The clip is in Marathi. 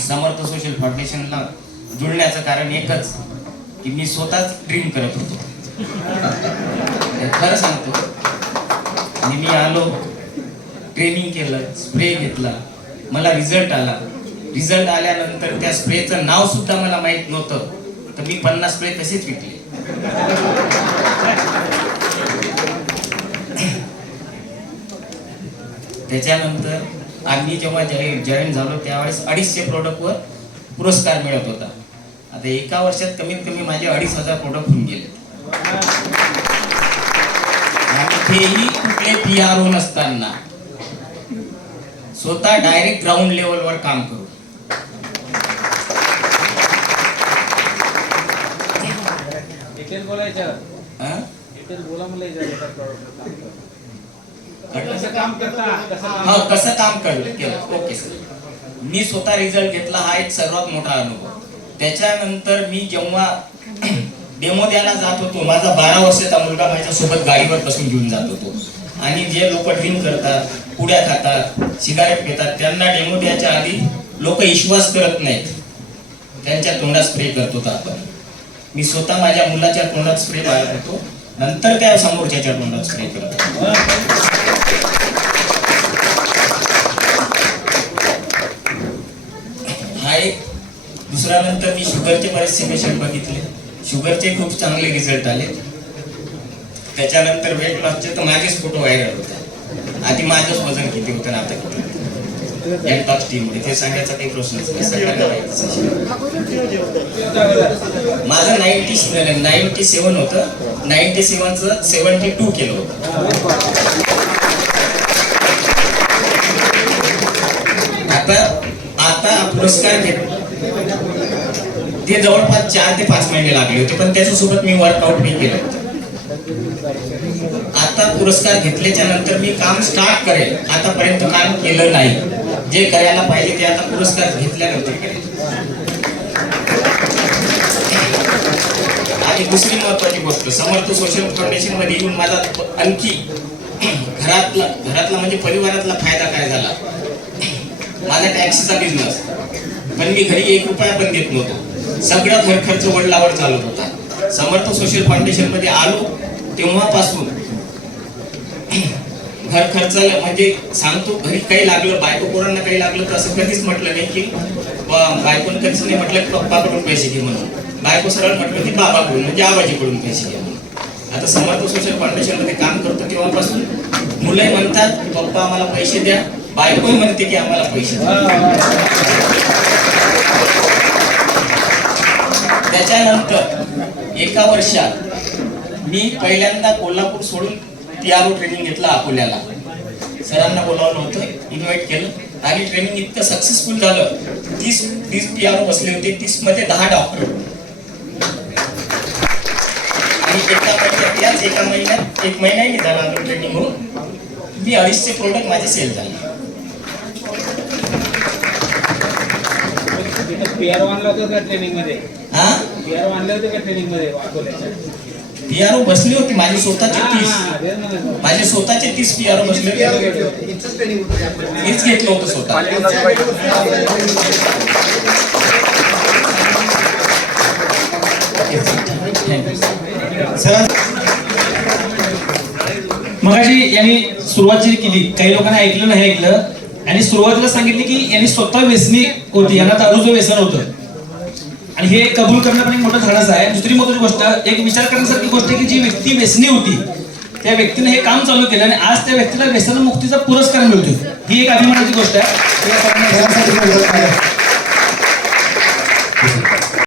समर्थ सोशल फाउंडेशनला जुळण्याचं कारण एकच की मी स्वतःच ड्रीम करत होतो. खरं सांगतो. आणि मी आलो ट्रेनिंग केलं स्प्रे घेतला मला रिझल्ट आला. रिझल्ट आल्यानंतर त्या स्प्रेचं नाव सुद्धा मला माहीत नव्हतं. तर मी पन्नास स्प्रे तसेच विकले? त्याच्यानंतर आम्ही जेव्हा जॉईन झालो त्यावेळेस अडीचशे प्रोडक्टवर पुरस्कार मिळत होता. आता एका वर्षात कमीत कमी माझे अडीच हजार प्रोडक्ट होऊन गेले. तेही कुठले पी आर ओ नसताना स्वतः डायरेक्ट ग्राउंड लेवलवर काम करू. बोलायचं. बोला हा कसं काम केलं केलं. Okay sir. मी स्वतः रिझल्ट घेतला. हा एक सर्वात मोठा अनुभव. त्याच्यानंतर मी जेव्हा डेमो द्यायला जात होतो माझा बारा वर्षाचा मुलगा माझ्यासोबत गाडीवर बसून घेऊन जात होतो. आणि जे लोक ड्रिंक करतात पुड्या खातात सिगारेट पितात त्यांना डेमो द्यायच्या आधी लोक विश्वास करत नाहीत. त्यांच्या तोंडात स्प्रे करत होता आपण. मी स्वतः माझ्या मुलाच्या तोंडात स्प्रे मारत होतो. नंतर त्या समोरच्याच्या तोंडात स्प्रे करत होतो. हा एक. दुसरा नंतर मी शुगरचे बरेचसे पेशंट बघितले. शुगरचे खूप चांगले रिझल्ट आले. त्याच्यानंतर वेट लॉसचे तर माझेच फोटो व्हायरल होते. आधी माझंच वजन किती होतं आता किती होतं. ते सांगायचा काही प्रश्नच नाही. सगळ्यांना माझं नाईन्टी नाईन्टी सेवन होतं. नाईन्टी सेवनचं सेवन्टी टू केलं होतं. आता आता पुरस्कार घेत ते जवळपास चार ते पाच महिने लागले होते पण त्याच्यासोबत मी वर्कआउट मी केलं. आता पुरस्कार घेतल्याच्या नंतर मी काम स्टार्ट करेल. आतापर्यंत काम केलं नाही. जे करायला पाहिजे ते आता पुरस्कार घेतल्यानंतर करेल. आणि दुसरी महत्वाची गोष्ट समर्थ सोशल फाउंडेशनमध्ये येऊन माझा आणखी घरातला घरातला म्हणजे परिवारातला फायदा काय झाला? माझा टॅक्सीचा बिझनेस पण मी घरी एक रुपया पण देत नव्हतो. सगळं घर खर्च वडिलावर चालत होता. समर्थ सोशल फाउंडेशनमध्ये आलो तेव्हापासून. घर खर्च म्हणजे सांगतो घरी काही लागलं बायको पोरांना काही लागलं तर असं कधीच म्हटलं नाही की बायकोन कधीच नाही म्हटलं की पप्पाकडून पैसे घे म्हणून. बायको सरळ म्हटलं की बाबाकडून म्हणजे आबाजीकडून पैसे घे म्हणून. आता समर्थ सोशल फाउंडेशनमध्ये काम करतो तेव्हापासून. मुलं म्हणतात की पप्पा आम्हाला पैसे द्या. बायको म्हणते की आम्हाला पैसे त्याच्यानंतर एका वर्षात मी पहिल्यांदा कोल्हापूर सोडून पी आर ओ ट्रेनिंग घेतलं अकोल्याला. सरांना बोलावलं होतं इन्व्हाइट केलं. आणि ट्रेनिंग इतकं सक्सेसफुल झालं तीस तीस पी आर ओ बसले होते तीसमध्ये दहा डॉक्टर आणि एका महिन्यात एका महिन्यात एक महिनाही झाला ट्रेनिंग होऊन मी अडीचशे प्रोडक्ट माझे सेल झाले. पेअर आणलं होतं का ट्रेनिंगमध्ये? हा? पेअर आणले होते का ट्रेनिंगमध्ये? अकोल्याच्या पी आर ओ बसले होते माझे स्वतःचे तीस. हा, माझे स्वतःचे तीस पी आर ओ बसले होते. मीच घेतलं होतं स्वतः. सर मगाशी यांनी सुरुवात जी केली काही लोकांना ऐकलं नाही ऐकलं. आणि सुरुवातीला सांगितले की यांनी स्वतः व्यसनी होती. यांना दारूचं व्यसन होतं. आणि हे कबूल करणं पण एक मोठं धाडस आहे. दुसरी महत्वाची गोष्ट एक विचार करण्यासारखी गोष्ट आहे की जी व्यक्ती व्यसनी होती त्या व्यक्तीने हे काम चालू केलं आणि आज त्या व्यक्तीला व्यसन मुक्तीचा पुरस्कार मिळतो ही एक अभिमानाची गोष्ट आहे.